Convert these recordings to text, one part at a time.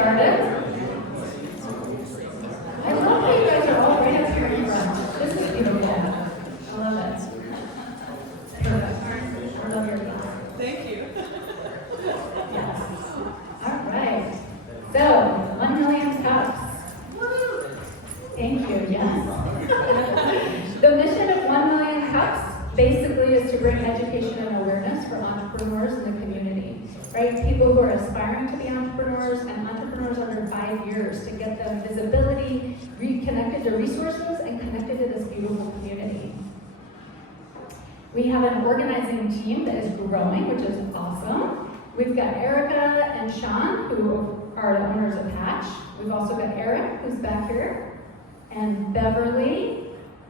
started? I love how you guys are all right up here in front. This is beautiful. I love it. Perfect. I love your class. Thank you. Yes. All right. So, 1 million cups. Thank you. Yes. The mission of 1 million cups basically is to bring education and awareness for entrepreneurs in the community, right? People who are aspiring to be entrepreneurs and entrepreneurs under 5 years to get them visibility, reconnected to resources, and connected to this beautiful community. We have an organizing team that is growing, which is awesome. We've got Erica and Sean, who are the owners of Hatch. We've also got Eric, who's back here, and Beverly,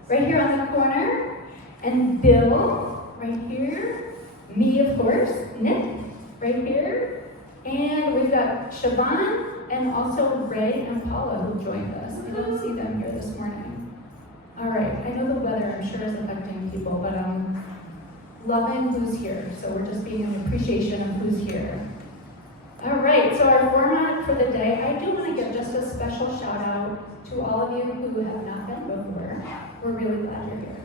right here on the corner, and Bill, right here, me, of course, Nick, right here, and we've got Siobhan, and also Ray and Paula, who joined us. I don't see them here this morning. All right, I know the weather, I'm sure, is affecting people, but I'm loving who's here, so we're just being an appreciation of who's here. All right, so our format for the day, I do want to give just a special shout out to all of you who have not been before. We're really glad you're here.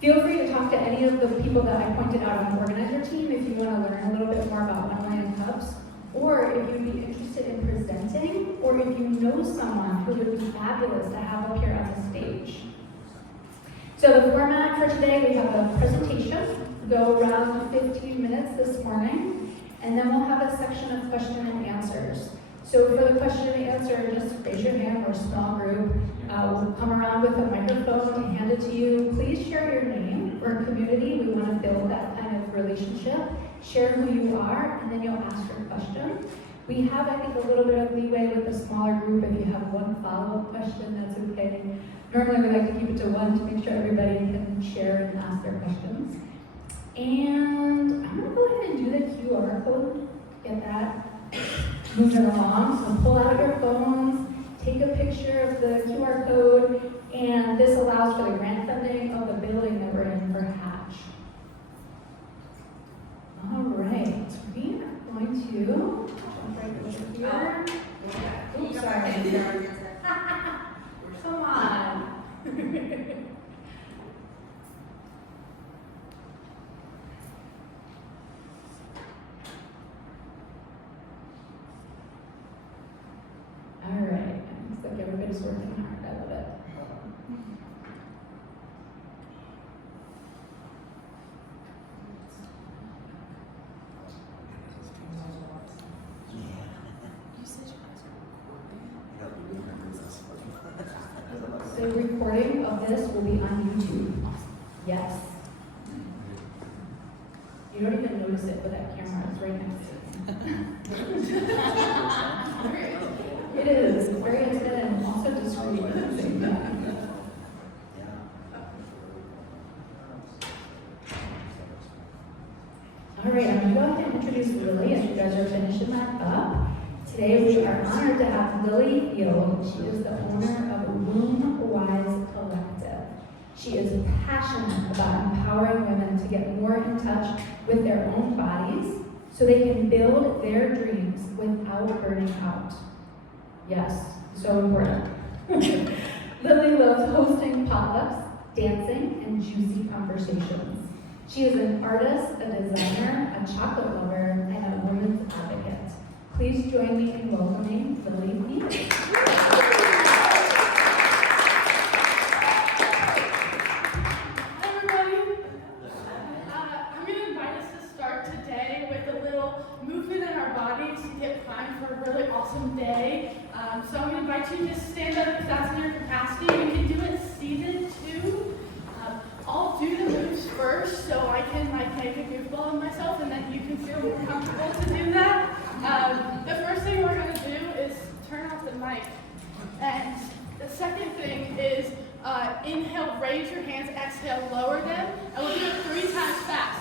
Feel free to talk to any of the people that I pointed out on the organizer team if you want to learn a little bit more about 1 million cups, or if you'd be interested in presenting, or if you know someone who would be fabulous to have up here on the stage. So the format for today, we have a presentation, go around 15 minutes this morning, and then we'll have a section of question and answers. So for the question and answer, just raise your hand, we're a small group. We'll come around with a microphone and hand it to you. Please share your name. We're a community, we want to build that kind of relationship. Share who you are, and then you'll ask your question. We have, I think, a little bit of leeway with a smaller group. If you have one follow-up question, that's okay. Normally we like to keep it to one to make sure everybody can share and ask their questions. And I'm going to go ahead and do the QR code. Get that moving along. So pull out your phones, take a picture of the QR code, and this allows for the grant funding of the building that we're in for Hatch. All right, we are going to jump right over here. Oops, sorry. Come on. All right, looks like everybody's working hard. I love it. The recording of this will be on YouTube. Yes. You don't even notice it, but that camera is right next to it. It is very intimate and also discreet at the same time. All right, I'm going to go ahead and introduce Lilly as you guys are finishing that up. Today we are honored to have Lilly. She is the owner of Womb Wise Collective. She is passionate about empowering women to get more in touch with their own bodies so they can build their dreams without burning out. Yes, so important. Lilly loves hosting potlucks, dancing, and juicy conversations. She is an artist, a designer, a chocolate lover, and a women's advocate. Please join me in welcoming Lilly. Hi everybody. I'm going to invite us to start today with a little movement in our bodies to get primed for a really awesome day. So I'm going to invite you to stand up if that's in your capacity. You can do it seated too. I'll do the moves first so I can make a goofball of myself and then you can feel more comfortable to do that. The first thing we're going to do is turn off the mic. And the second thing is inhale, raise your hands, exhale, lower them. And we'll do it 3 times fast.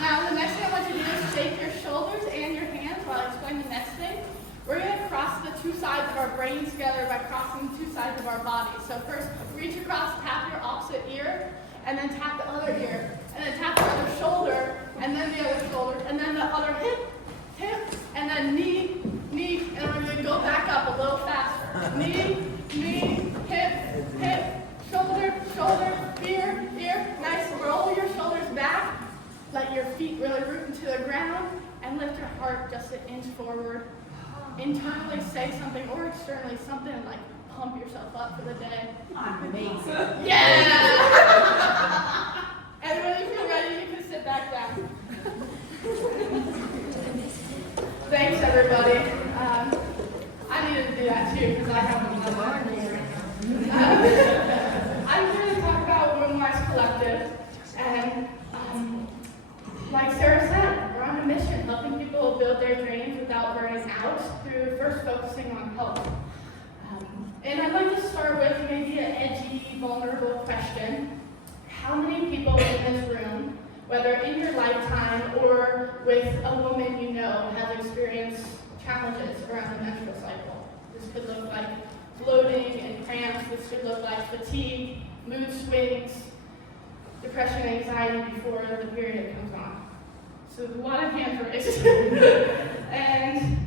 Now the next thing I want you to do is shake your shoulders and your hands while I explain the next thing. We're going to cross the 2 sides of our brains together by crossing the 2 sides of our bodies. So first, reach across, tap your opposite ear, and then tap the other ear, and then tap the other shoulder, and then the other shoulder, feet really root into the ground, and lift your heart just an inch forward. Internally say something, or externally something like pump yourself up for the day. Amazing. Yeah! And when you feel ready, you can sit back down. Thanks, everybody. I needed to do that too, because I haven't done that in years. I'm here to talk about Women's Collective, and like Sarah said, we're on a mission, helping people build their dreams without burning out through first focusing on health. And I'd like to start with maybe an edgy, vulnerable question. How many people in this room, whether in your lifetime or with a woman you know, have experienced challenges around the menstrual cycle? This could look like bloating and cramps. This could look like fatigue, mood swings, depression, anxiety before the period comes on. So a lot of hands raised. And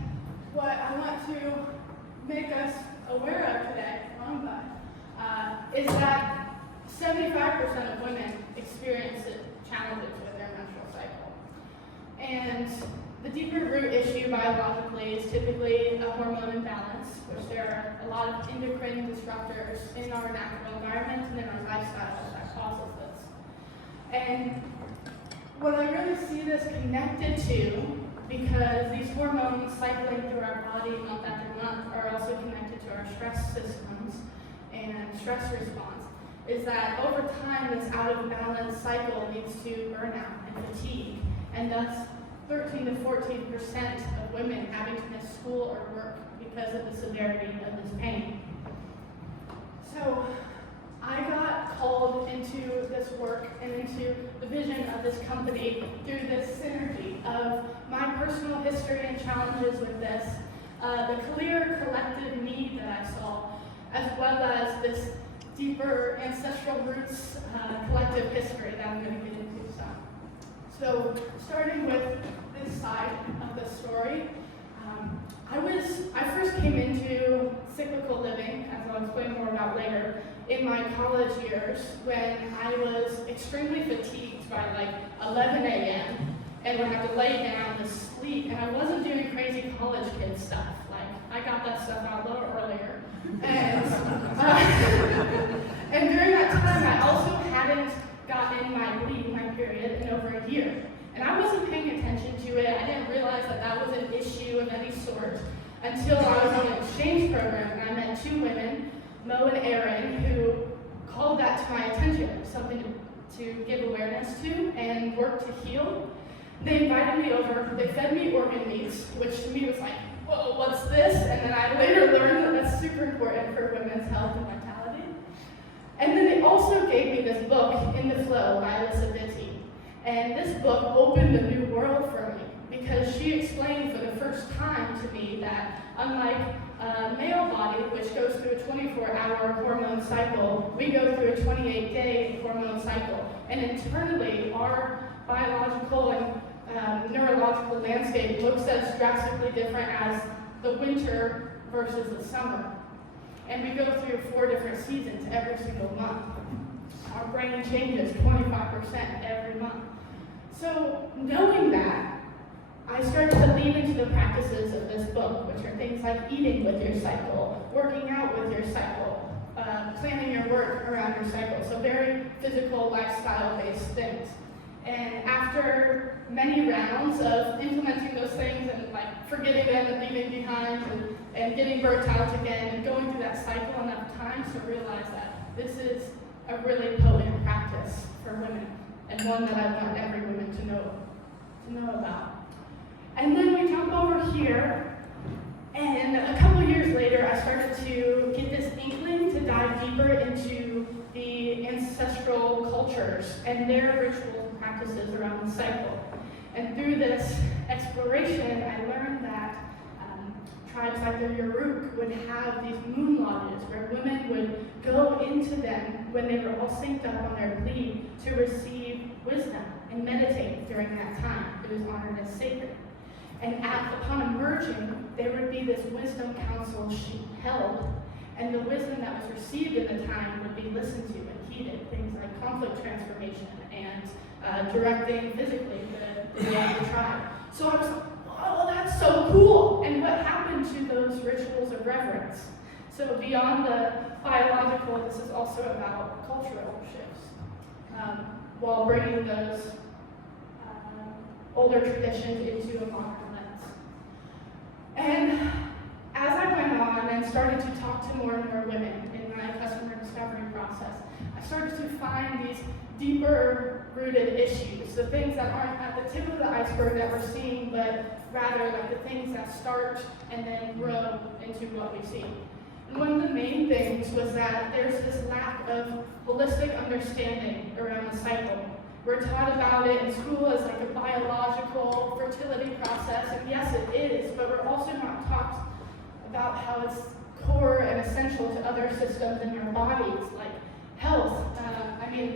what I want to make us aware of today, is that 75% of women experience challenges with their menstrual cycle. And the deeper root issue biologically is typically a hormone imbalance, which there are a lot of endocrine disruptors in our natural environment and in our lifestyles that causes this. And what I really see this connected to, because these hormones cycling through our body month after month are also connected to our stress systems and stress response, is that over time this out of balance cycle leads to burnout and fatigue, and thus 13 to 14% of women having to miss school or work because of the severity of this pain. So I got called into this work and into the vision of this company through this synergy of my personal history and challenges with this, the clear collective need that I saw, as well as this deeper ancestral roots collective history that I'm going to get into some. So starting with this side of the story, I first came into Cyclical Living, as I'll explain more about later, in my college years when I was extremely fatigued by like 11 a.m. and would have to lay down to sleep, and I wasn't doing crazy college kid stuff. Like, I got that stuff out a little earlier. And during that time, I also hadn't gotten my bleed, my period, in over a year. And I wasn't paying attention to it. I didn't realize that that was an issue of any sort until I was on an exchange program and I met two women, Mo and Erin, who called that to my attention, something to give awareness to and work to heal. They invited me over, they fed me organ meats, which to me was like, whoa, what's this? And then I later learned that that's super important for women's health and vitality. And then they also gave me this book, In the Flow by Lillian. And this book opened a new world for me because she explained for the first time to me that unlike a male body, which goes through a 24-hour hormone cycle, we go through a 28-day hormone cycle. And internally, our biological and neurological landscape looks as drastically different as the winter versus the summer. And we go through 4 different seasons every single month. Our brain changes 25% every month. So knowing that, I started to lean into the practices of this book, which are things like eating with your cycle, working out with your cycle, planning your work around your cycle. So very physical, lifestyle-based things. And after many rounds of implementing those things and like forgetting them and leaving behind and getting burnt out again and going through that cycle enough times to realize that this is a really potent practice for women and one that I want every woman to know about. And then we jump over here, and a couple years later I started to get this inkling to dive deeper into the ancestral cultures and their rituals and practices around the cycle. And through this exploration, I learned that tribes like the Yoruk would have these moon lodges where women would go into them when they were all synced up on their bleed to receive wisdom and meditate during that time. It was honored as sacred. And upon emerging, there would be this wisdom council she held, And the wisdom that was received in the time would be listened to and heeded, things like conflict transformation and directing physically the young tribe. So I was like, oh, that's so cool. And what happened to those rituals of reverence? So beyond the biological, this is also about cultural shifts, while bringing those older traditions into a modern lens. And as I went on and started to talk to more and more women in my customer discovery process, I started to find these deeper rooted issues, the things that aren't at the tip of the iceberg that we're seeing, but rather like the things that start and then grow into what we see. And one of the main things was that there's this lack of holistic understanding around the cycle. We're taught about it in school as like a biological fertility process, and yes, it is, but we're also not taught about how it's core and essential to other systems in our bodies, like health,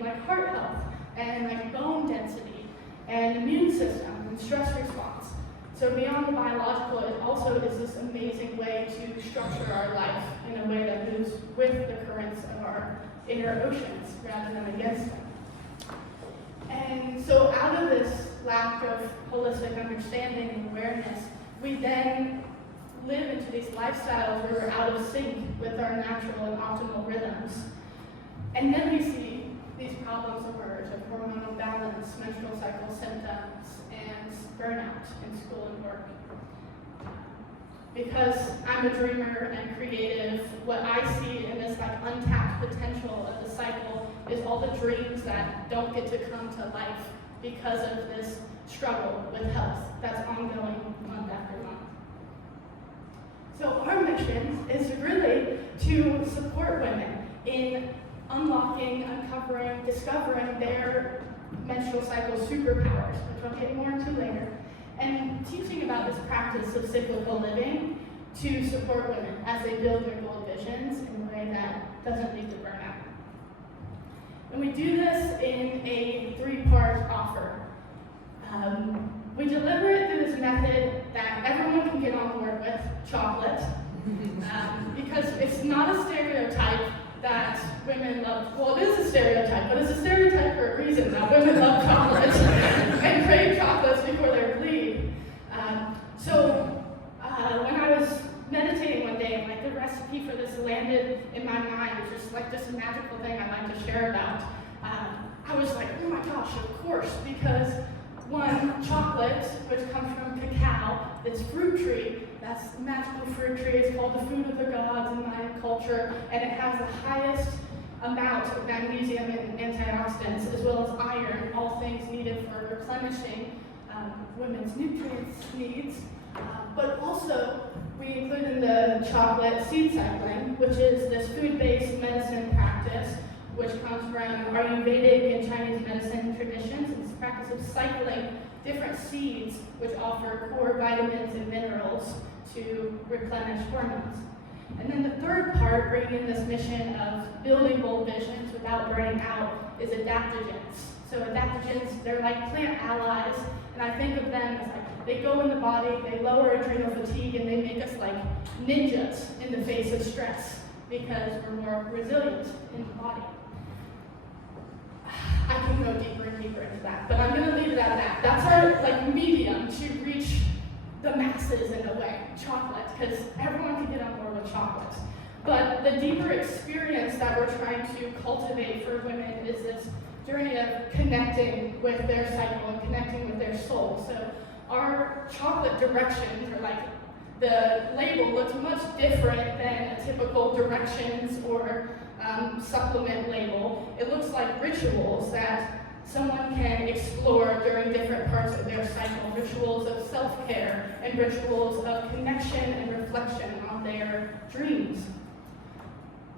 like heart health, and like bone density, and immune system, and stress response. So beyond the biological, it also is this amazing way to structure our life in a way that moves with the currents of our inner oceans rather than against them. And so out of this lack of holistic understanding and awareness, we then live into these lifestyles where we're out of sync with our natural and optimal rhythms. And then we see these problems emerge of hormonal balance, menstrual cycle symptoms, and burnout in school and work. Because I'm a dreamer and creative, what I see in this like untapped potential of the cycle is all the dreams that don't get to come to life because of this struggle with health that's ongoing month after month. So our mission is really to support women in unlocking, uncovering, discovering their menstrual cycle superpowers, which I'll get more into later, and teaching about this practice of cyclical living to support women as they build their bold visions in a way that doesn't lead to burnout. And we do this in a 3-part offer. We deliver it through this method that everyone can get on board with, chocolate, because it's not a stereotype that women love. Well, it is a stereotype, but it's a stereotype for a reason that women love chocolate and crave chocolates before they bleed. When I was meditating one day, like the recipe for this landed in my mind, it's just like this magical thing I'd like to share about. I was like, oh my gosh, of course, because one, chocolate, which comes from cacao, this fruit tree, that's a magical fruit tree. It's called the food of the gods in Mayan culture, and it has the highest amount of magnesium and antioxidants, as well as iron, all things needed for replenishing women's nutrients needs. But also, we include in the chocolate seed cycling, which is this food-based medicine practice, which comes from Ayurvedic and Chinese medicine traditions. It's a practice of cycling different seeds, which offer core vitamins and minerals to replenish hormones. And then the third part, bringing in this mission of building bold visions without burning out, is adaptogens. So adaptogens, they're like plant allies, and I think of them as like, they go in the body, they lower adrenal fatigue, and they make us like ninjas in the face of stress because we're more resilient in the body. I can go deeper and deeper into that, but I'm going to leave it at that. That's our like medium to reach the masses in a way, chocolate, because everyone can get on board with chocolate. But the deeper experience that we're trying to cultivate for women is this journey of connecting with their cycle and connecting with their soul. So our chocolate directions, or like the label, looks much different than a typical directions or supplement label. It looks like rituals that someone can explore during different parts of their cycle, rituals of self-care and rituals of connection and reflection on their dreams.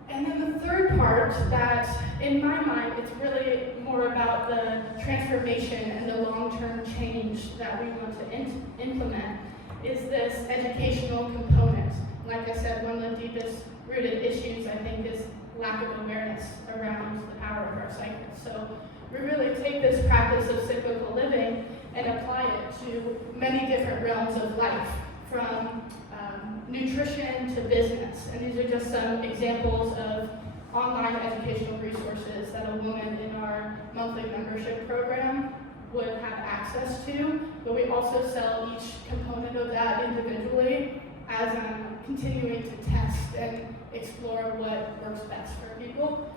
And then the third part that, in my mind, it's really more about the transformation and the long-term change that we want to implement, is this educational component. Like I said, one of the deepest rooted issues, I think, is lack of awareness around the power of our cycle. So we really take this practice of cyclical living and apply it to many different realms of life, from nutrition to business. And these are just some examples of online educational resources that a woman in our monthly membership program would have access to, but we also sell each component of that individually as I'm continuing to test and explore what works best for people.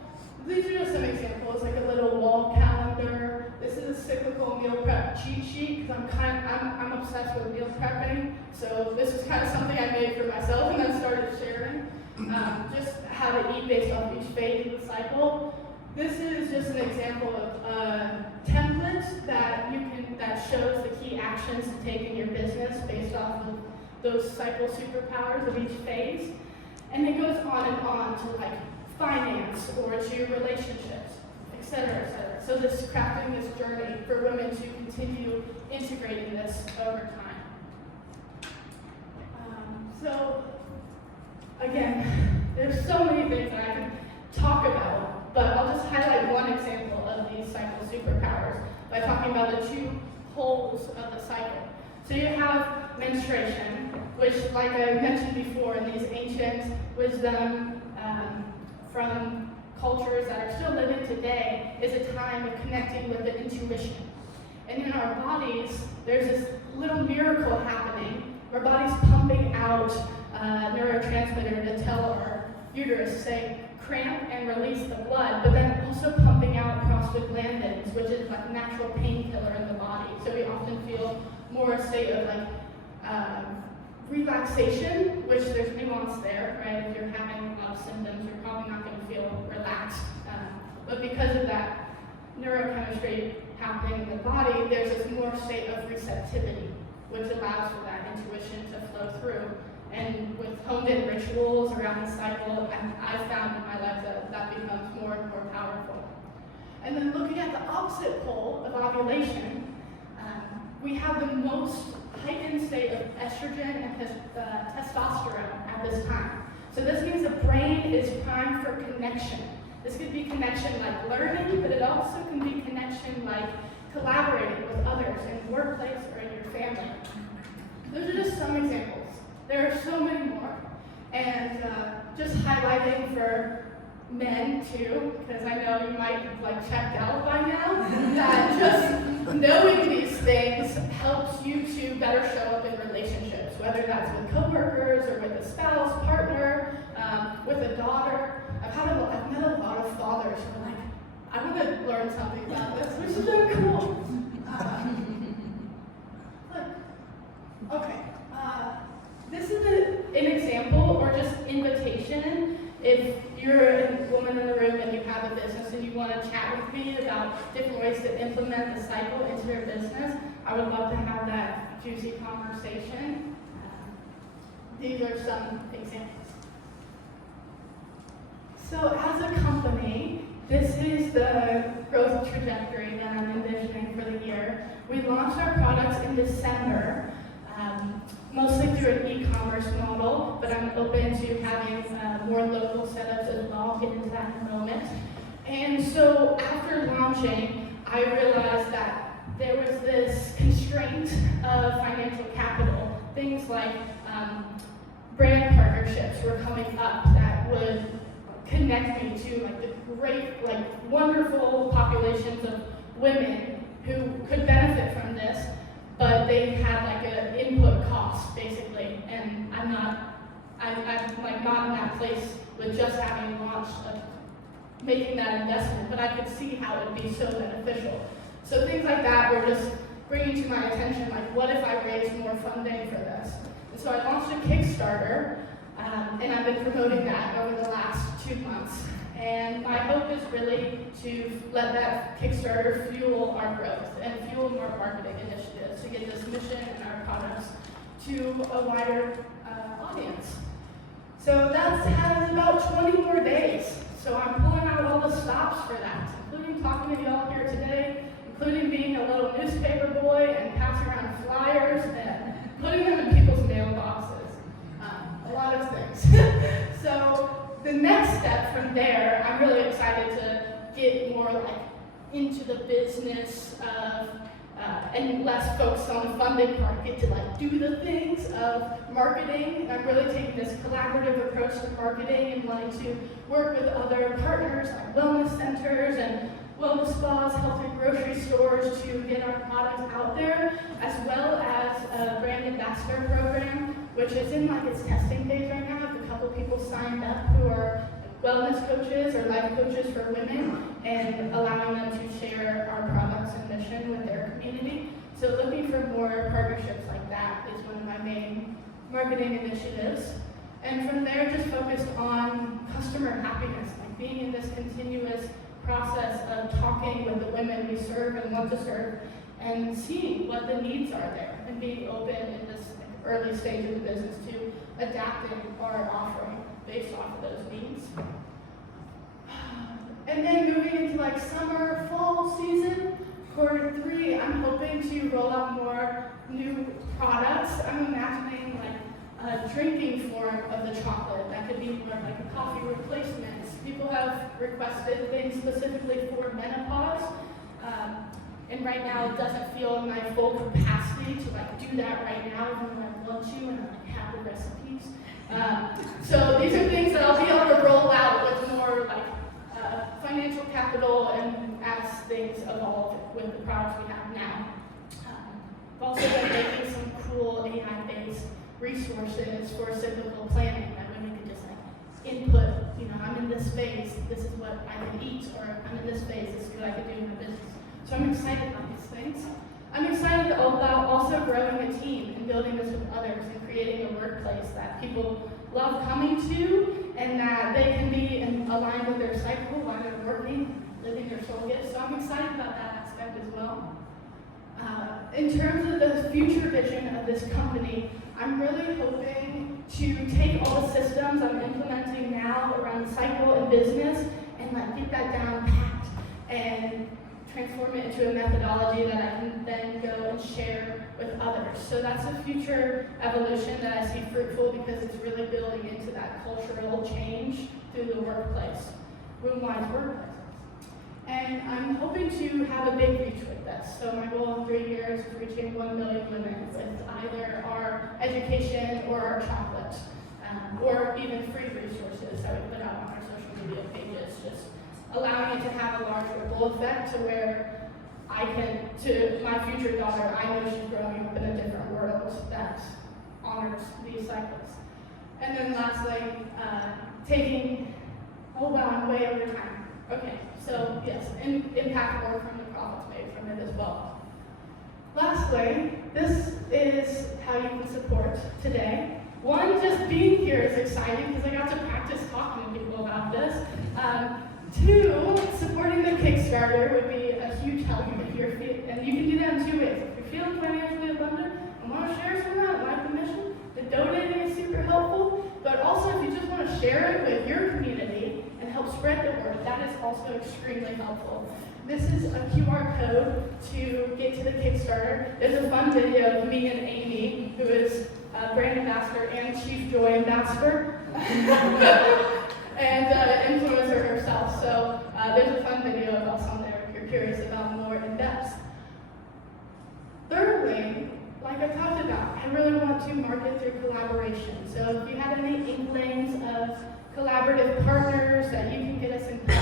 These are just some examples, like a little wall calendar. This is a cyclical meal prep cheat sheet because I'm obsessed with meal prepping. So this is kind of something I made for myself and then started sharing. Just how to eat based off each phase of the cycle. This is just an example of a template that shows the key actions to take in your business based off of those cycle superpowers of each phase. And it goes on and on to like finance or to your relationships, et cetera, et cetera. So this crafting this journey for women to continue integrating this over time. So again, there's so many things that I can talk about, but I'll just highlight one example of these cycle superpowers by talking about the two poles of the cycle. So you have menstruation, which, like I mentioned before, in these ancient wisdom from cultures that are still living today, is a time of connecting with the intuition. And in our bodies, there's this little miracle happening. Our body's pumping out neurotransmitter to tell our uterus to say, cramp and release the blood, but then also pumping out prostaglandins, which is like a natural painkiller in the body. So we often feel more a state of like relaxation, which there's nuance there, right? If you're having a lot of symptoms, you're probably not going to feel relaxed. But because of that neurochemistry happening in the body, there's this more state of receptivity, which allows for that intuition to flow through. And with honed-in rituals around the cycle, I've found in my life that becomes more and more powerful. And then looking at the opposite pole of ovulation, we have the most heightened state of estrogen and testosterone at this time. So this means the brain is primed for connection. This could be connection like learning, but it also can be connection like collaborating with others in the workplace or in your family. Those are just some examples. There are so many more. And just highlighting for men too, because I know you might have like checked out by now, that just knowing these things helps you to better show up in relationships, whether that's with coworkers or with a spouse, partner, with a daughter. I've met a lot of fathers who are like, I want to learn something about this, which is so cool. Okay. This is an example or just invitation. If you're a woman in the room and you have a business and you want to chat with me about different ways to implement the cycle into your business, I would love to have that juicy conversation. These are some examples. So as a company, this is the growth trajectory that I'm envisioning for the year. We launched our products in December. Mostly through an e-commerce model, but I'm open to having more local setups as well. I'll get into that in a moment. And so after launching, I realized that there was this constraint of financial capital. Things like brand partnerships were coming up that would connect me to like the great, like wonderful populations of women who could benefit from this, but they had like an input cost basically, and I'm like not in that place with just having launched, making that investment, but I could see how it would be so beneficial. So things like that were just bringing to my attention, like what if I raised more funding for this? And so I launched a Kickstarter, and I've been promoting that over the last 2 months. And my hope is really to let that Kickstarter fuel our growth and fuel more marketing initiatives to get this mission and our products to a wider audience. So that has about 20 more days. So I'm pulling out all the stops for that, including talking to y'all here today, including being a little newspaper boy and passing around flyers and putting them in people's mailboxes. A lot of things. So the next step from there, I'm really excited to get more like into the business of and less focused on the funding part, get to like do the things of marketing. And I'm really taking this collaborative approach to marketing and wanting to work with other partners like wellness centers and wellness spas, health and grocery stores to get our products out there, as well as a brand ambassador program, which is in like its testing phase right now. I have a couple people signed up who are wellness coaches or life coaches for women, and allowing them to share our products and mission with their community. So looking for more partnerships like that is one of my main marketing initiatives. And from there, just focused on customer happiness, like being in this continuous process of talking with the women we serve and want to serve, and seeing what the needs are there, and being open in this early stage of the business to adapting our offering based off of those needs. And then moving into like summer, fall season, quarter 3, I'm hoping to roll out more new products. I'm imagining like a drinking form of the chocolate that could be more like a coffee replacement. People have requested things specifically for menopause, and right now it doesn't feel in my full capacity to like do that right now, even though I want to and I like, have the recipes. So these are things that I'll be able to roll out with more like financial capital and as things evolve with the products we have now. I've also been making some cool AI-based resources for cyclical planning that women can just like input, you know, I'm in this phase, this is what I can eat, or I'm in this phase, this is what I can do in my business. So I'm excited about these things. I'm excited about also growing a team and building this with others and creating a workplace that people love coming to and that they can be aligned with their cycle while they're working, living their soul gifts. So I'm excited about that aspect as well. In terms of the future vision of this company, I'm really hoping to take all the systems I'm implementing now around cycle and business and like get that down packed and transform it into a methodology that I can then go and share with others. So that's a future evolution that I see fruitful because it's really building into that cultural change through the workplace, room-wise workplace. And I'm hoping to have a big reach with this. So my goal in 3 years is reaching 1 million women with either our education or our chocolate, or even free resources that we put out on our social media pages, just allowing it to have a large ripple effect to where I can, to my future daughter, I know she's growing up in a different world that honors these cycles. And then lastly, taking, oh wow, I'm way over time. Okay, so yes, impact more from the profits made from it as well. Lastly, this is how you can support today. One, just being here is exciting because I got to practice talking to people about this. 2, supporting the Kickstarter would be a huge help if you're and you can do that in 2 ways. If you're feeling financially abundant and want to share some of that, like the mission, the donating is super helpful, but also if you just want to share it with your community and help spread the word, that is also extremely helpful. This is a QR code to get to the Kickstarter. There's a fun video of me and Amy, who is a brand ambassador and Chief Joy Ambassador. And influencer herself. So there's a fun video of us on there if you're curious about more in depth. Thirdly, like I talked about, I really want to market through collaboration. So if you have any inklings of collaborative partners that you can get us in touch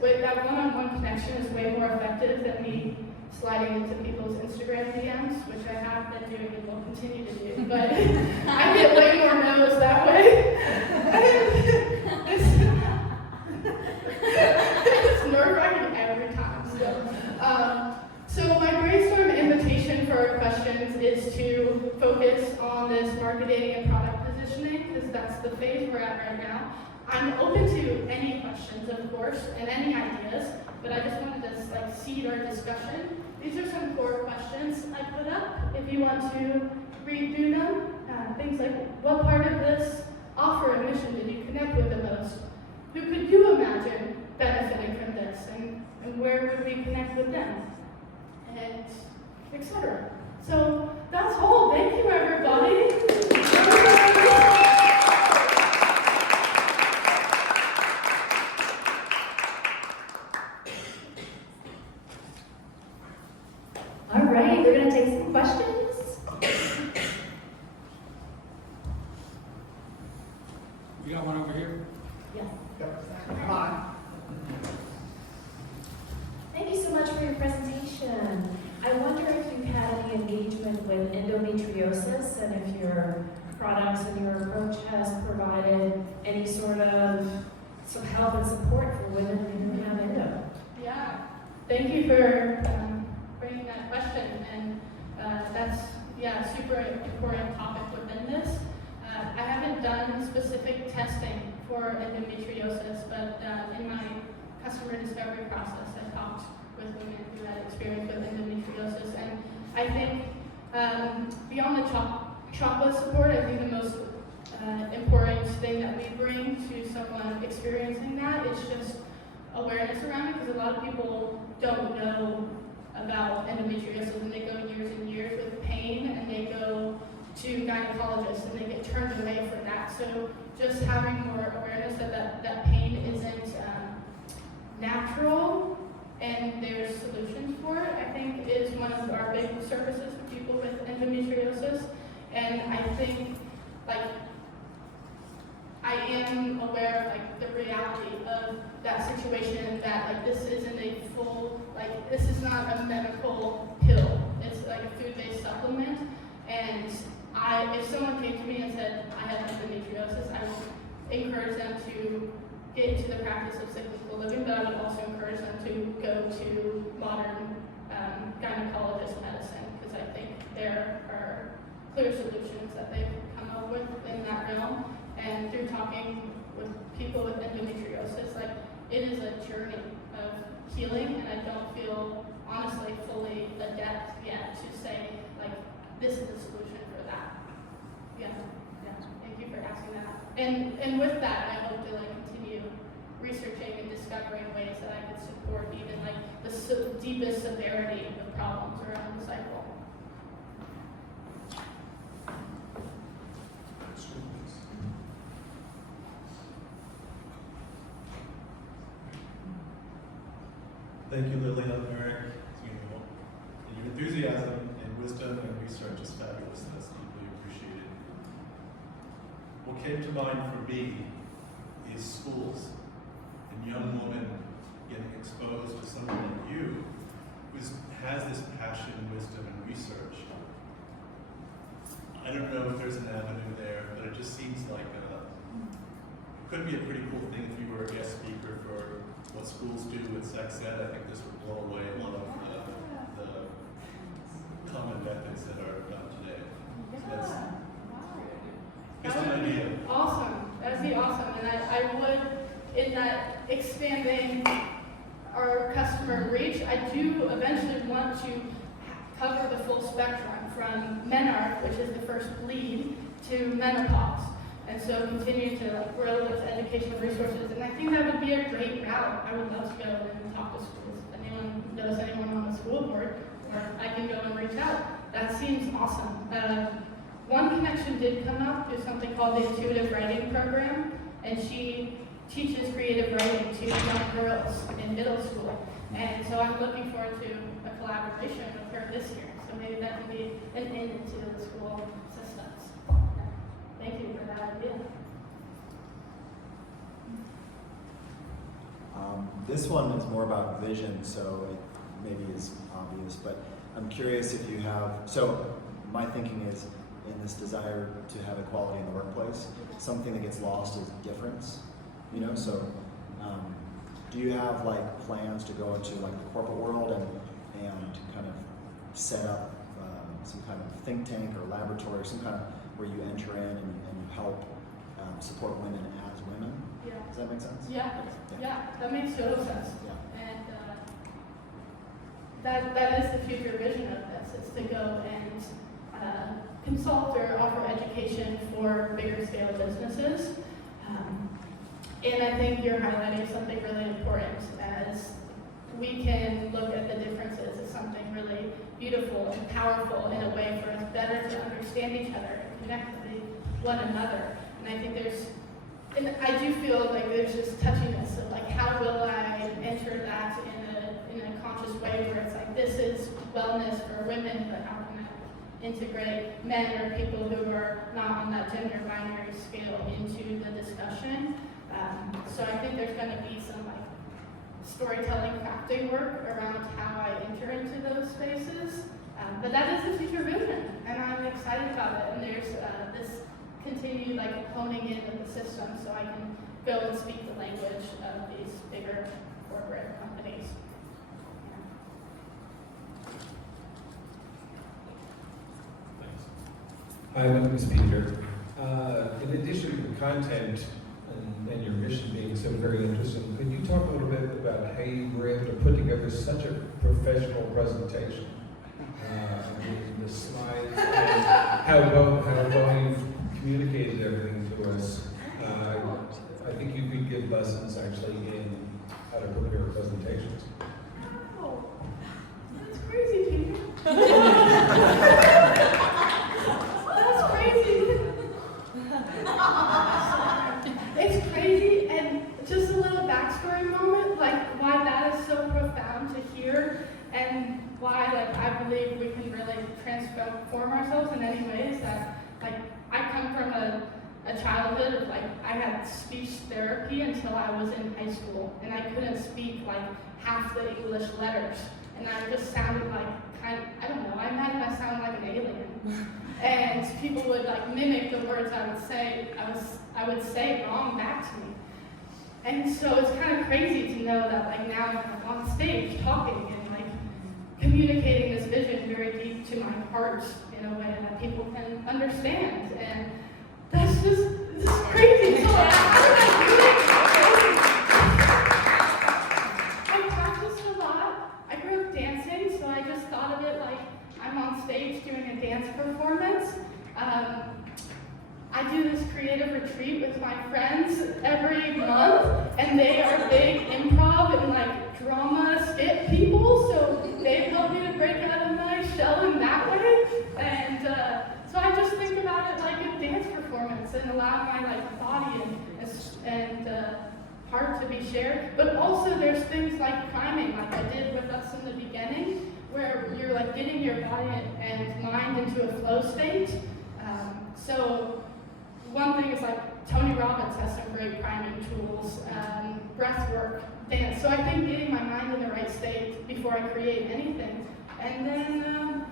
with, that one-on-one connection is way more effective than me sliding into people's Instagram DMs, which I have been doing and will continue to do, but I get way more no's that way. It's nerve-wracking every time. So my brainstorm invitation for questions is to focus on this marketing and product positioning, because that's the phase we're at right now. I'm open to any questions, of course, and any ideas, but I just wanted to seed our discussion. These are some core questions I put up if you want to read through them. Things like, what part of this offer and mission did you connect with the most? Who could you imagine benefiting from this? And where would we connect with them? And etc. So that's all. Thank you, everybody. questions? You got one over here? Yes. Come on. Thank you so much for your presentation. I wonder if you've had any engagement with endometriosis and if your products and your approach has provided any sort of some help and support for women who have endo. Yeah, thank you for bringing that question, and that's super important topic within this. I haven't done specific testing for endometriosis, but in my customer discovery process, I talked with women who had experience with endometriosis, and I think beyond the chocolate support, I think the most important thing that we bring to someone experiencing that is just awareness around it, because a lot of people don't know about endometriosis, and they go years and years with pain, and they go to gynecologists and they get turned away for that. So just having more awareness that pain isn't natural and there's solutions for it, I think is one of our big services for people with endometriosis. And I think I am aware of the reality of that situation, and that this isn't a full, this is not a medical pill. It's like a food-based supplement. And if someone came to me and said, I have endometriosis, I would encourage them to get into the practice of cyclical living, but I would also encourage them to go to modern gynecologist medicine, because I think there are clear solutions that they've come up with in that realm. And through talking with people with endometriosis, it is a journey of healing, and I don't feel honestly fully adept yet to say this is the solution for that. Yeah. Thank you for asking that. And with that, I hope to continue researching and discovering ways that I could support even the deepest severity of problems around the cycle. Thank you, Lillian and Eric. Your enthusiasm and wisdom and research is fabulous. That's deeply appreciated. What came to mind for me is schools and young women getting exposed to someone like you who has this passion, wisdom, and research. I don't know if there's an avenue there, but it just seems like it could be a pretty cool thing if you were a guest speaker for what schools do with sex ed. I think this would blow away a lot of the common methods that are done today. So that's just an idea. Awesome. That'd be awesome. And I would, in that expanding our customer reach, I do eventually want to cover the full spectrum from menarche, which is the first bleed, to menopause. And so continue to grow those educational resources. And I think that would be a great route. I would love to go and talk to schools. If anyone knows anyone on the school board, or I can go and reach out. That seems awesome. One connection did come up to something called the Intuitive Writing Program, and she teaches creative writing to young girls in middle school. And so I'm looking forward to a collaboration with her this year. So maybe that can be an in into the school systems. Thank you for that idea. This one is more about vision, so it maybe is obvious, but I'm curious if you have, so my thinking is in this desire to have equality in the workplace, something that gets lost is difference, so do you have plans to go into the corporate world and kind of set up some kind of think tank or laboratory, some kind of where you enter in and you help support women as women? Yeah. Does that make sense? Yeah, that makes total sense. Yeah. And that is the future vision of this, is to go and consult or offer education for bigger scale businesses. And I think you're highlighting something really important, as we can look at the differences as something really beautiful and powerful in a way for us better to understand each other and connect with one another. And I think and I do feel like there's this touchiness of how will I enter that in a conscious way where it's this is wellness for women, but how can I integrate men or people who are not on that gender binary scale into the discussion. So I think there's going to be some like storytelling crafting work around how I enter into those spaces. But that is the future vision, and I'm excited about it. And there's this continued like honing in of the system so I can go and speak the language of these bigger corporate companies. Hi, my name is Peter. In addition to the content and your mission being so very interesting, could you talk a little bit about how you were able to put together such a professional presentation? The slides, and how well you've communicated everything to us. I think you could give lessons actually in how to prepare presentations. Wow, that's crazy, Peter. That's crazy. It's crazy, and just a little backstory moment, like why that is so profound to hear, and why like I believe we can really transform ourselves in any ways. That like I come from a childhood of like I had speech therapy until I was in high school, and I couldn't speak like half the English letters, and I just sounded like I don't know, I imagine I sounded like an alien. And people would like mimic the words I would say. I would say wrong back to me. And so it's kind of crazy to know that like now I'm on stage talking and like communicating this vision very deep to my heart in a way that people can understand. And that's just crazy. So I practiced a lot. I grew up dancing, so I just thought of it like I'm on stage doing a dance performance. I do this creative retreat with my friends every month, and they are big improv and like drama skit people, so they've helped me to break out of my shell in that way. And so I just think about it like a dance performance and allow my like body and heart to be shared. But also there's things like priming, like I did with us in the beginning, where you're like getting your body and mind into a flow state. So one thing is like Tony Robbins has some great priming tools, breath work, dance. So I think getting my mind in the right state before I create anything, and then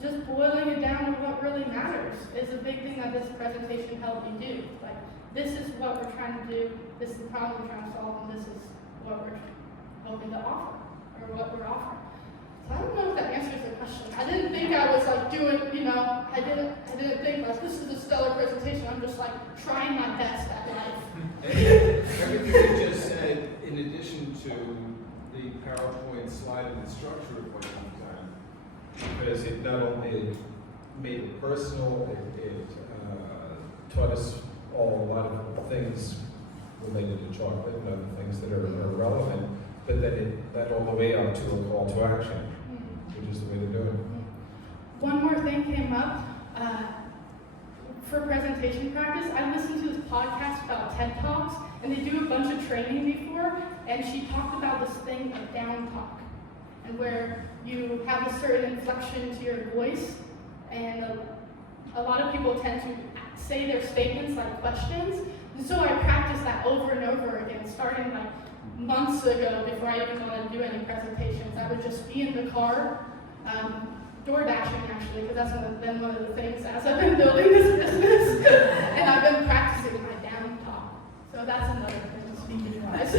just boiling it down to what really matters is a big thing that this presentation helped me do. Like, this is what we're trying to do, this is the problem we're trying to solve, and this is what we're hoping to offer, or what we're offering. So I don't know if that answers the question. I didn't think I was like doing, I didn't think like this is a stellar presentation. I'm just like trying my best at life. Everything you just said, in addition to the PowerPoint slide and the structure of what you've done, because it not only made it personal, it taught us all a lot of things related to chocolate and other things that are relevant, but then it led all the way up to a call to action, which is the way to do it. One more thing came up. For presentation practice, I listened to this podcast about TED Talks, and they do a bunch of training before, and she talked about this thing of down talk, and where you have a certain inflection to your voice, and a lot of people tend to say their statements like questions, and so I practiced that over and over again, starting like months ago before I even wanted to do any presentations. I would just be in the car, door dashing actually, because that's been one of the things as I've been building this business, and I've been practicing my down talk. So that's another thing, speaking wise.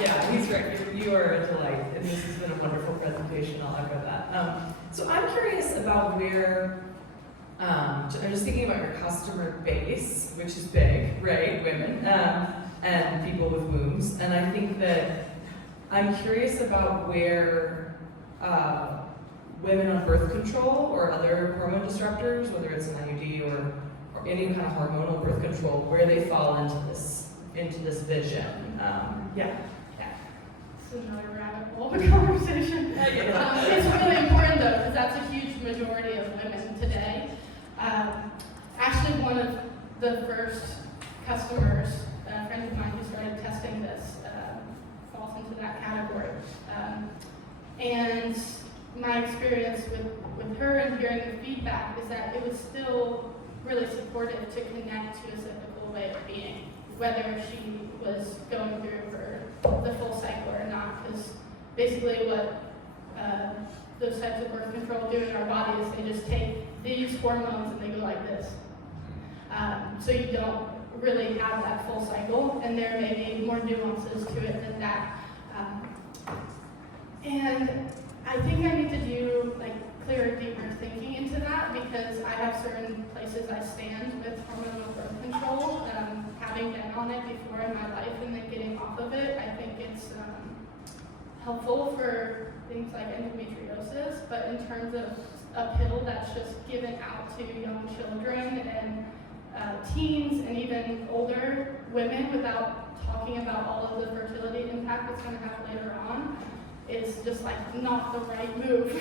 Yeah, he's great. You are a delight, and this has been a wonderful presentation. I'll echo that. So I'm curious about where, I'm just thinking about your customer base, which is big, right? Women and people with wombs. And I think that I'm curious about where women on birth control or other hormone disruptors, whether it's an IUD or any kind of hormonal birth control, where they fall into this vision. Yeah. This is another rabbit hole of a conversation. It's really important though, because that's a huge majority of women today. Actually, one of the first customers, a friend of mine who started testing this, her and hearing the feedback is that it was still really supportive to connect to a cyclical way of being, whether she was going through the full cycle or not. Because basically what those types of birth control do in our bodies, they use hormones and they go like this. So you don't really have that full cycle, and there may be more nuances to it than that. And I think I need to do clearer, deeper thinking into that, because I have certain places I stand with hormonal birth control, having been on it before in my life and then getting off of it. I think it's helpful for things like endometriosis, but in terms of a pill that's just given out to young children and teens and even older women without talking about all of the fertility impact it's going to have later on, is just not the right move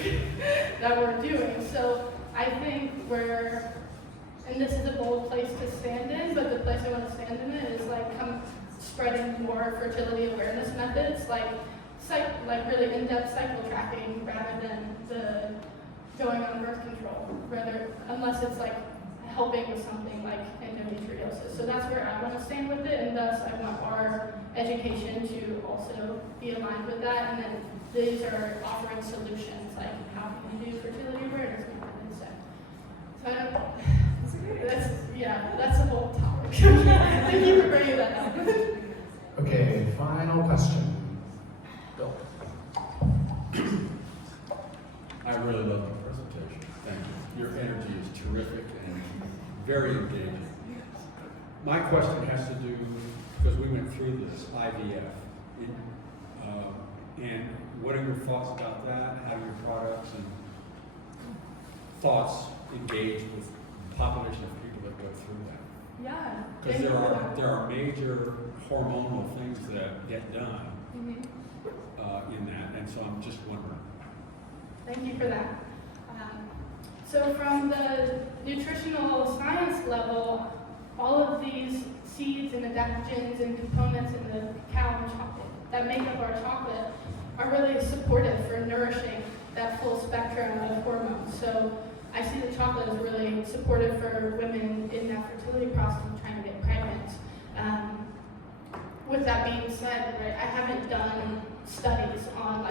that we're doing. So I think and this is a bold place to stand in, but the place I want to stand in it is spreading more fertility awareness methods, like really in-depth cycle tracking rather than the going on birth control, unless it's helping with something like endometriosis. So that's where I want to stand with it, and thus I want our education to also be aligned with that. And then these are offering solutions, like how can we do fertility awareness instead. So I don't, that's a whole topic. Thank you for bringing that up. Okay, final question. Bill. I really love the presentation. Thank you. Your energy is terrific and very engaging. My question has to do, because we went through this, IVF. And what are your thoughts about that? How do your products and thoughts engage with the population of people that go through that? Yeah. Because there are major hormonal things that get done in that, and so I'm just wondering. Thank you for that. So from the nutritional science level, all of these seeds and adaptogens and components in the cacao and chocolate that make up our chocolate are really supportive for nourishing that full spectrum of hormones. So I see the chocolate as really supportive for women in that fertility process of trying to get pregnant. With that being said, right, I haven't done studies on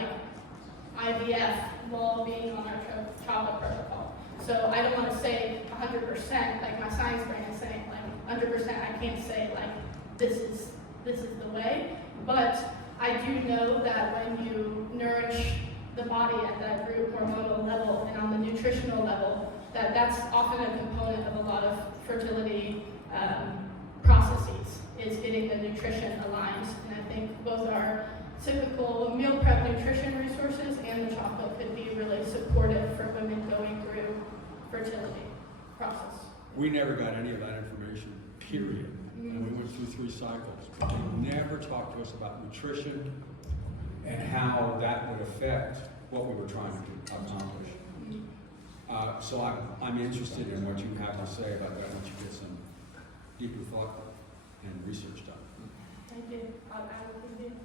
IVF while being on our chocolate protocol. So I don't want to say 100%, like my science brain is saying 100%, I can't say this is the way, but I do know that when you nourish the body at that root hormonal level and on the nutritional level, that's often a component of a lot of fertility processes, is getting the nutrition aligned. And I think both our cyclical meal prep nutrition resources and the chocolate could be really supportive for women going through fertility process. We never got any of that information, period. And we went through 3 cycles, but they never talked to us about nutrition and how that would affect what we were trying to accomplish. So I'm interested in what you have to say about that once you get some deeper thought and research done. Thank you. I will continue.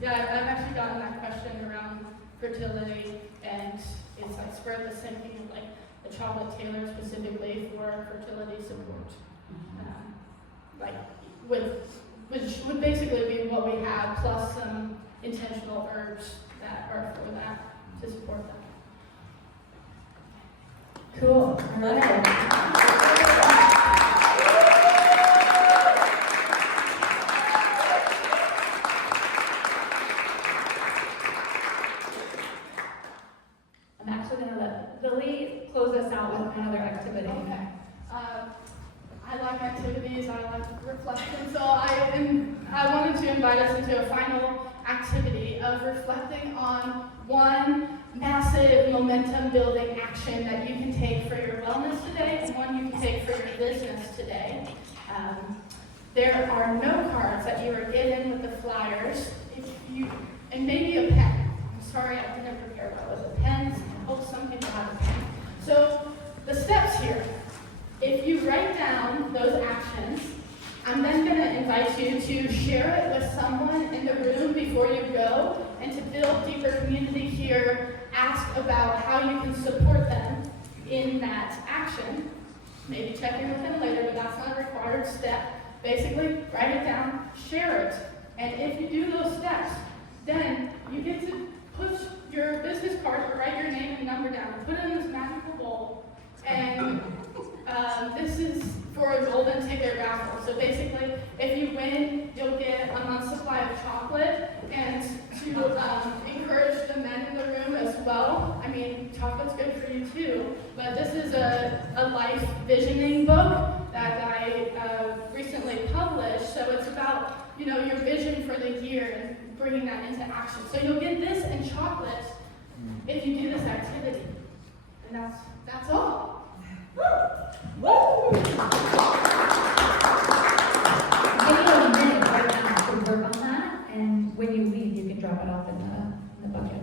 Yeah, I've actually gotten that question around fertility, and it's spurred this thinking of the chocolate tailored specifically for fertility support. Which would basically be what we have, plus some intentional herbs that are for that, to support that. Cool. All right. I'm actually going to let Lilly close us out with another activity. Okay. I like activities, I like reflection, so I wanted to invite us into a final activity of reflecting on one massive momentum building action that you can take for your wellness today and one you can take for your business today. There are note cards that you are given with the flyers, and maybe a pen. I'm sorry I didn't prepare well with the pens. I hope some people have a pen. So the steps here. If you write down those actions, I'm then going to invite you to share it with someone in the room before you go and to build deeper community here ask about how you can support them in that action. Maybe check in with them later, but that's not a required step. Basically, write it down, share it. And if you do those steps, then you get to push your business card or write your name and number down, put it in this magical bowl, and this is for a golden ticket raffle. So basically, if you win, you'll get a month's supply of chocolate, and to encourage the men in the room as well. I mean, chocolate's good for you too, but this is a life visioning book that I recently published. So it's about, you know, your vision for the year and bringing that into action. So you'll get this and chocolate if you do this activity. And that's all. I'll give you a minute right now to work on that, and when you leave, you can drop it off in the bucket.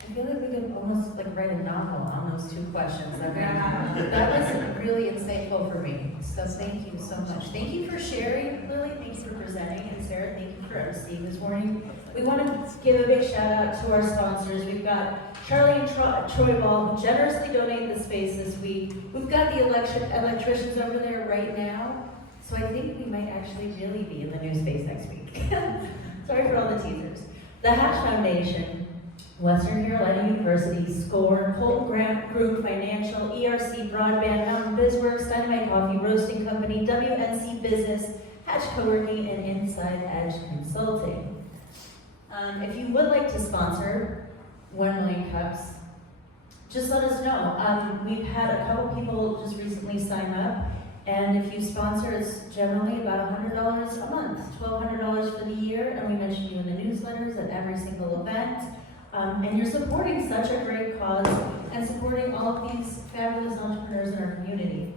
I feel like we could almost like write a novel on those two questions. I mean, that was really insightful for me. So thank you so much. Thank you for sharing, Lily. Thank you for presenting. And Sarah, thank you for emceeing this morning. We want to give a big shout out to our sponsors. We've got Charlie and Troy Ball, who generously donate the space this week. We've got the electricians over there right now. So I think we might actually really be in the new space next week. Sorry for all the teasers. The Hatch Foundation, Western Carolina University, SCORE, Colton Grant Group Financial, ERC Broadband, Mountain BizWorks, Dynamite Coffee Roasting Company, WNC Business, Hatch Co-working, and Inside Edge Consulting. If you would like to sponsor 1 million cups, just let us know. We've had a couple people just recently sign up, and if you sponsor, it's generally about $100 a month, $1,200 for the year, and we mention you in the newsletters at every single event. And you're supporting such a great cause and supporting all of these fabulous entrepreneurs in our community.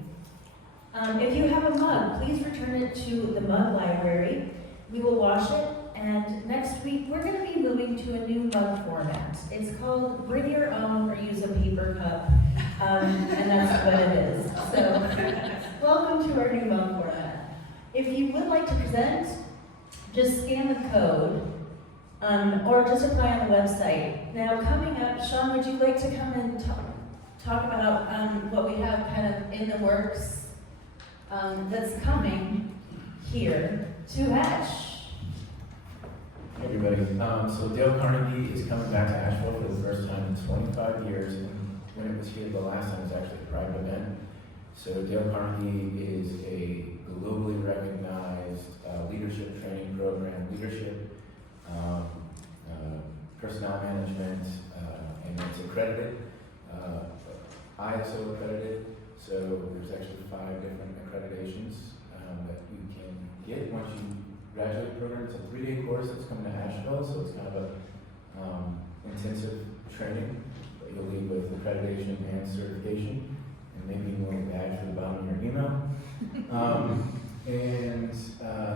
If you have a mug, please return it to the mug library. We will wash it, and next week we're going to be moving to a new mug format. It's called Bring Your Own or Use a Paper Cup, and that's what it is. So, welcome to our new mug format. If you would like to present, just scan the code. Or just apply on the website. Now, coming up, Sean, would you like to come and talk about what we have kind of in the works that's coming here to Hatch? Hey everybody, so Dale Carnegie is coming back to Asheville for the first time in 25 years, and when it was here the last time, it was actually a private event. So Dale Carnegie is a globally recognized leadership training program, personnel management, and it's accredited, ISO accredited. So there's actually 5 different accreditations that you can get once you graduate the program. It's a 3-day course that's coming to Asheville, so it's kind of a intensive training. But you'll leave with accreditation and certification, and maybe a little badge for the bottom of your email. And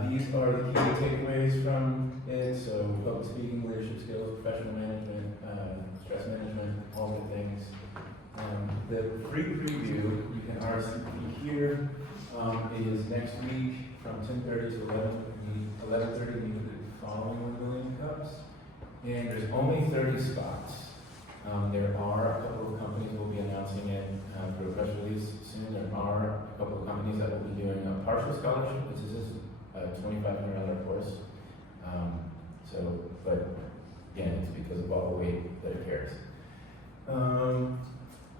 these are the key takeaways from it. So public speaking, leadership skills, professional management, stress management, all the things. The free preview, you can RSVP here, is next week from 10:30 to 11:30. We do the following 1 million cups. And there's only 30 spots. There are a couple of companies who will be announcing it for a press release soon. There are a couple of companies that will be doing a partial scholarship, which is a $2,500 course. But again, it's because of all the weight that it carries.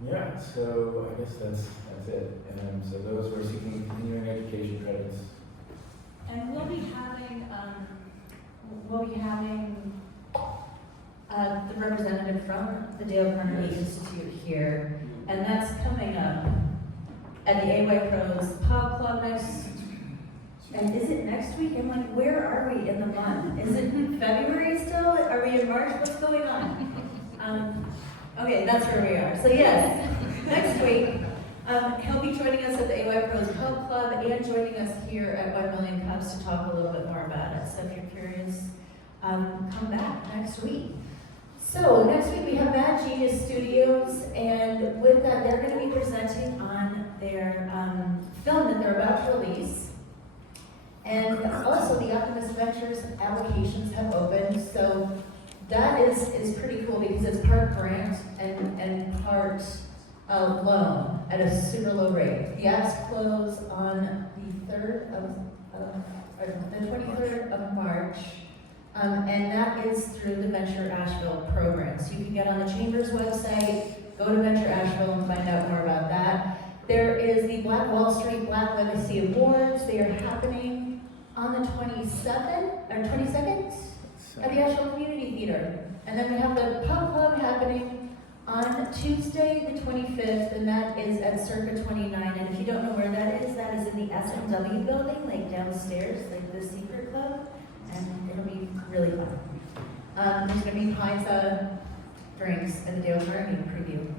Yeah, so I guess that's it. And so those who are seeking continuing education credits. And we'll be having the representative from the Dale Carnegie Institute here, and that's coming up at the AY Pros Pub Club next. And is it next week? I'm like, where are we in the month? Is it February still? Are we in March? What's going on? Okay, that's where we are. So yes, next week He'll be joining us at the AY Pros Health Club and joining us here at 1 Million Cups to talk a little bit more about it. So if you're curious, come back next week. So next week we have Mad Genius Studios, and with that they're going to be presenting on their film that they're about to release. And also the Optimist Ventures applications have opened, so that is pretty cool because it's part grant and part loan at a super low rate. The apps close on the 23rd of March, and that is through the Venture Asheville program. So you can get on the Chamber's website, go to Venture Asheville and find out more about that. There is the Black Wall Street Black Legacy Awards. They are happening on the 22nd at the Asheville Community Theater. And then we have the Pub Club happening on Tuesday the 25th, and that is at Circa 29. And if you don't know where that is in the S&W building, like downstairs, like the Secret Club, and it'll be really fun. There's going to be pints of drinks and the Dale Carnegie preview.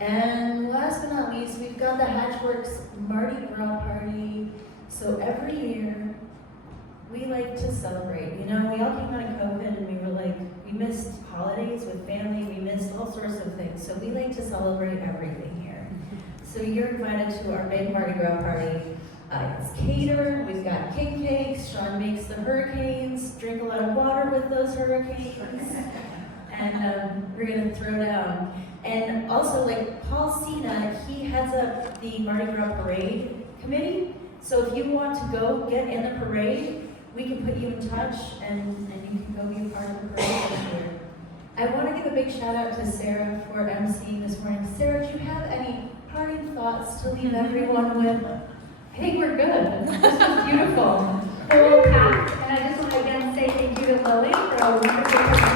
And last but not least, we've got the Hatchworks Mardi Gras party. So every year, we like to celebrate. You know, we all came out of COVID and we were like, we missed holidays with family, we missed all sorts of things. So we like to celebrate everything here. So you're invited to our big Mardi Gras party. It's catered, we've got king cakes, Sean makes the hurricanes, drink a lot of water with those hurricanes, and we're gonna throw down. And also, like Paul Cena, he heads up the Mardi Gras parade committee. So if you want to go get in the parade, we can put you in touch and you can go be a part of the parade this year. I want to give a big shout out to Sarah for emceeing this morning. Sarah, do you have any parting thoughts to leave everyone with? I think we're good. This was beautiful. Full packed. And I just want to again say thank you to Lilly for a wonderful presentation.